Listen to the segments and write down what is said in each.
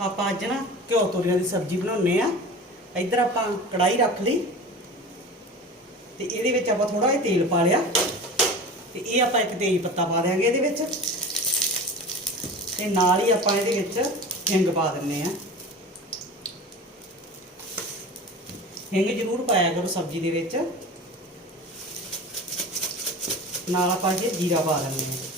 ਆਪਾਂ ਅੱਜ ਨਾ ਘਿਓ ਤੋਰੀਆਂ ਦੀ ਸਬਜ਼ੀ ਬਣਾਉਨੇ ਆ ਇੱਧਰ ਆਪਾਂ ਕੜਾਈ ਰੱਖ ਲਈ। ਤੇ ਇਹਦੇ ਵਿੱਚ ਆਪਾਂ ਥੋੜਾ ਜਿਹਾ ਤੇਲ ਪਾ ਲਿਆ। ਤੇ ਇਹ ਆਪਾਂ ਇੱਕ ਤੇਜ ਪੱਤਾ ਪਾ ਦਿਆਂਗੇ ਇਹਦੇ ਵਿੱਚ। ਤੇ ਨਾਲ ਹੀ ਆਪਾਂ ਇਹਦੇ ਵਿੱਚ ਹਿੰਗ ਪਾ ਦਿੰਨੇ ਆ ਹਿੰਗ ਜ਼ਰੂਰ ਪਾਇਆ ਕਰੋ ਸਬਜ਼ੀ ਦੇ ਵਿੱਚ। ਨਾਲ ਆਪਾਂ ਇਹ ਜੀਰਾ ਪਾ ਦਿੰਨੇ ਆ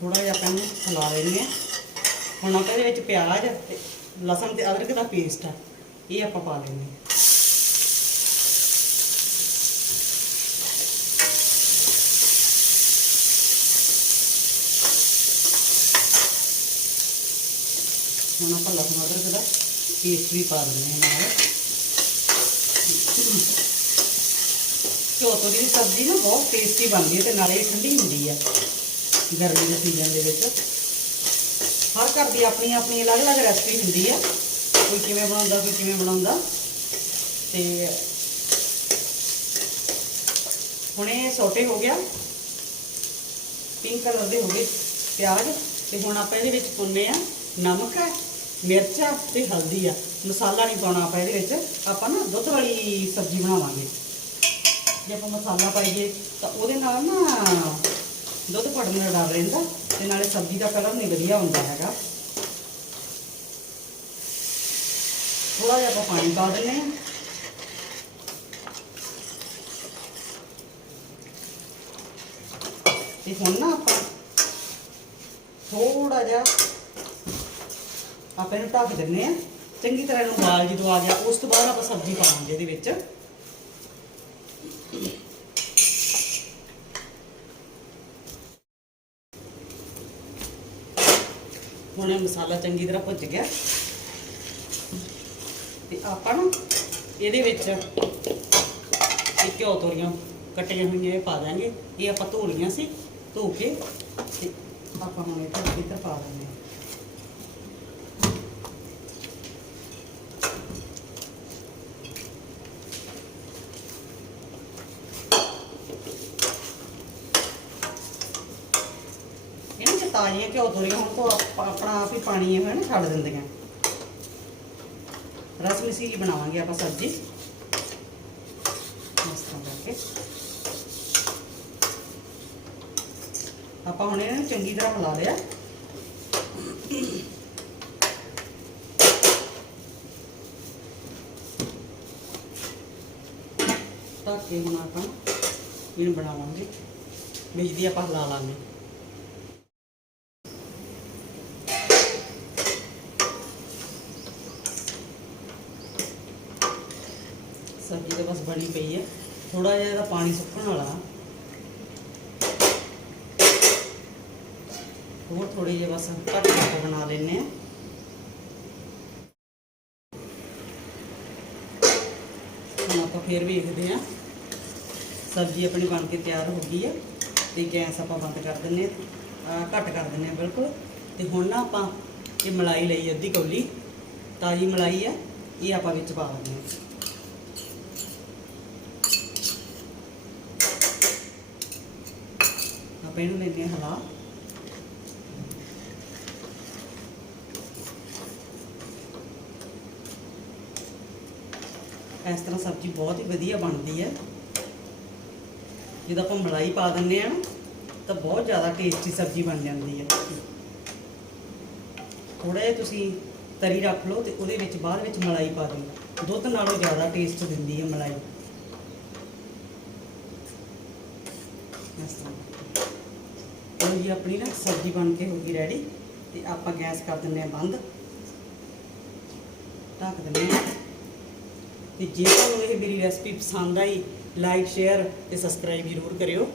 ਥੋੜਾ ਜਿਹਾ ਆਪਾਂ ਇਹਨੂੰ ਹਿਲਾ ਲੈਂਦੇ ਆ ਹੁਣ ਆਪਾਂ ਇਹਦੇ ਵਿੱਚ ਪਿਆਜ਼ ਤੇ ਲਸਣ ਤੇ ਅਦਰਕ ਦਾ ਪੇਸਟ ਆ, ਇਹ ਆਪਾਂ ਪਾ ਲੈਂਦੇ ਆ ਹੁਣ ਆਪਾਂ ਲਸਣ ਅਦਰਕ ਦਾ ਪੇਸਟ ਵੀ ਪਾ ਦਿੰਦੇ ਹਾਂ ਨਾਲ। ਘਿਓ ਤੋਰੀ ਦੀ ਸਬਜ਼ੀ ਨਾ ਬਹੁਤ ਟੇਸਟੀ ਬਣਦੀ ਹੈ ਤੇ ਨਾਲੇ ਠੰਡੀ ਹੁੰਦੀ ਹੈ ਗਰਮੀ ਦੇ ਸੀਜ਼ਨ ਦੇ ਵਿੱਚ। ਹਰ ਘਰ ਦੀ ਆਪਣੀ ਆਪਣੀ ਅਲੱਗ-ਅਲੱਗ ਰੈਸਪੀ ਹੁੰਦੀ ਆ। ਕੋਈ ਕਿਵੇਂ ਬਣਾਉਂਦਾ, ਕੋਈ ਕਿਵੇਂ ਬਣਾਉਂਦਾ। ਤੇ ਹੁਣ ਇਹ ਸੋਟੇ ਹੋ ਗਿਆ। ਪਿੰਕ ਕਲਰ ਦੇ ਹੋ ਗਏ ਪਿਆਜ਼। ਤੇ ਹੁਣ ਆਪਾਂ ਇਹਦੇ ਵਿੱਚ ਪਾਉਨੇ ਆ ਨਮਕ ਹੈ ਮਿਰਚ ਆ ਤੇ ਹਲਦੀ ਆ। ਮਸਾਲਾ ਨਹੀਂ ਪਾਉਣਾ ਆਪਾਂ ਇਹਦੇ ਵਿੱਚ। ਆਪਾਂ ਨਾ ਦੁੱਧ ਵਾਲੀ ਸਬਜ਼ੀ ਬਣਾਵਾਂਗੇ। ਜੇ ਆਪਾਂ ਮਸਾਲਾ ਪਾਈਏ ਤਾਂ ਉਹਦੇ ਨਾਲ ਨਾ ਦੁੱਧ ਪੜਨ ਦਾ ਡਰ ਰਹਿੰਦਾ ਤੇ ਨਾਲੇ ਸਬਜ਼ੀ ਦਾ ਕਲਰ ਨਹੀਂ ਵਧੀਆ ਹੁੰਦਾ ਹੈਗਾ। ਥੋੜਾ ਜਿਹਾ ਆਪਾਂ ਪਾਣੀ ਪਾ ਦਿੰਦੇ ਹਾਂ। ਤੇ ਹੁਣ ਨਾ ਆਪਾਂ ਥੋੜਾ ਜਿਹਾ ਆਪਾਂ ਇਹਨੂੰ ਢੱਕ ਦਿੰਨੇ ਆ ਚੰਗੀ ਤਰ੍ਹਾਂ ਇਹਨੂੰ ਉਬਾਲ ਜਦੋਂ ਆ ਗਿਆ, ਉਸ ਤੋਂ ਬਾਅਦ ਆਪਾਂ ਸਬਜ਼ੀ ਪਾਵਾਂਗੇ ਇਹਦੇ ਵਿੱਚ। ਹੁਣ ਇਹ ਮਸਾਲਾ ਚੰਗੀ ਤਰ੍ਹਾਂ ਭੁੱਜ ਗਿਆ। ਤੇ ਆਪਾਂ ਨਾ ਇਹਦੇ ਵਿੱਚ ਇਹ ਘਿਓ ਤੋਰੀਆਂ ਕੱਟੀਆਂ ਹੋਈਆਂ ਇਹ ਪਾ ਦਾਂਗੇ। ਇਹ ਆਪਾਂ ਧੋ ਲਈਆਂ ਸੀ, ਧੋ ਕੇ ਤੇ ਆਪਾਂ ਹੁਣ ਇਹ ਇੱਧਰ ਪਾ ਦਿੰਦੇ ਹਾਂ। ਇਹਨਾਂ ਚ ਤਾਜ਼ੀਆਂ ਘਿਓ ਤੋਰੀਆਂ ਹੁਣ ਤੋਂ ਆਪ- ਆਪਣਾ ਆਪ ਹੀ ਪਾਣੀ ਹੈ ਨਾ ਛੱਡ ਦਿੰਦੀਆਂ। ਰਸ ਮਿਸੀਲੀ ਬਣਾਵਾਂਗੇ ਆਪਾਂ ਸਬਜ਼ੀ। ਇਸ ਤਰ੍ਹਾਂ ਕਰਕੇ ਆਪਾਂ ਹੁਣ ਇਹਨੂੰ ਚੰਗੀ ਤਰ੍ਹਾਂ ਹਿਲਾ ਲਿਆ। ਤਾਂ ਕਿ ਹੁਣ ਆਪਾਂ ਇਹਨੂੰ ਬਣਾਵਾਂਗੇ। ਵਿੱਚ ਦੀ ਆਪਾਂ ਹਿਲਾ ਲਾਂਗੇ। ਸਬਜ਼ੀ ਤਾਂ ਬਸ ਬਣੀ ਪਈ ਹੈ ਥੋੜਾ ਜਿਹਾ ਇਹਦਾ ਪਾਣੀ ਸੁੱਕਣ ਵਾਲਾ ਹੋਰ ਥੋੜੀ ਜਿਹੀ ਬਸ ਘੱਟ ਕੇ ਬਣਾ ਲੈਨੇ ਆ ਹੁਣ ਆਪਾਂ ਫੇਰ ਵੇਖਦੇ ਆ ਸਬਜ਼ੀ ਆਪਣੀ ਬਣ ਕੇ ਤਿਆਰ ਹੋ ਗਈ ਹੈ ਤੇ ਗੈਸ ਆਪਾਂ ਬੰਦ ਕਰ ਦਿੰਨੇ ਆ ਘੱਟ ਕਰ ਦਿੰਨੇ ਆ ਬਿਲਕੁਲ ਤੇ ਹੁਣ ਨਾ ਆਪਾਂ ਇਹ ਮਲਾਈ ਲਈ ਅੱਧੀ ਕੌਲੀ ਤਾਜ਼ੀ ਮਲਾਈ ਆ ਇਹ ਆਪਾਂ ਵਿੱਚ ਪਾ ਦਿੰਦੇ ਆ ਆਪਾਂ ਇਹਨੂੰ ਲੈਂਦੇ ਹਾਂ ਹਲਾ ਇਸ ਤਰ੍ਹਾਂ ਸਬਜ਼ੀ ਬਹੁਤ ਹੀ ਵਧੀਆ ਬਣਦੀ ਹੈ। ਜਦੋਂ ਆਪਾਂ ਮਲਾਈ ਪਾ ਦਿੰਦੇ ਆ ਨਾ, ਤਾਂ ਬਹੁਤ ਜ਼ਿਆਦਾ ਟੇਸਟੀ ਸਬਜ਼ੀ ਬਣ ਜਾਂਦੀ ਹੈ। ਥੋੜਾ ਜਿਹਾ ਤੁਸੀਂ ਤਰੀ ਰੱਖ ਲਓ ਤੇ ਉਹਦੇ ਵਿੱਚ ਬਾਅਦ ਵਿੱਚ ਮਲਾਈ ਪਾ ਦਿਓ। ਦੁੱਧ ਨਾਲੋਂ ਜ਼ਿਆਦਾ ਟੇਸਟ ਦਿੰਦੀ ਹੈ ਮਲਾਈ। ਇਸ ਤਰ੍ਹਾਂ। ਉਹ ਜੀ ਆਪਣੀ ਨਾ ਸਬਜ਼ੀ ਬਣ ਕੇ ਹੋ ਗਈ ਰੈਡੀ ਤੇ ਆਪਾਂ ਗੈਸ ਕਰ ਦਿੰਦੇ ਆ ਬੰਦ। ਢੱਕ ਦਿੰਦੇ ਆ ਤੇ ਜੇ ਤੁਹਾਨੂੰ ਇਹ ਮੇਰੀ ਰੈਸਪੀ ਪਸੰਦ ਆਈ ਲਾਈਕ ਸ਼ੇਅਰ ਤੇ ਸਬਸਕ੍ਰਾਈਬ ਜ਼ਰੂਰ ਕਰਿਓ।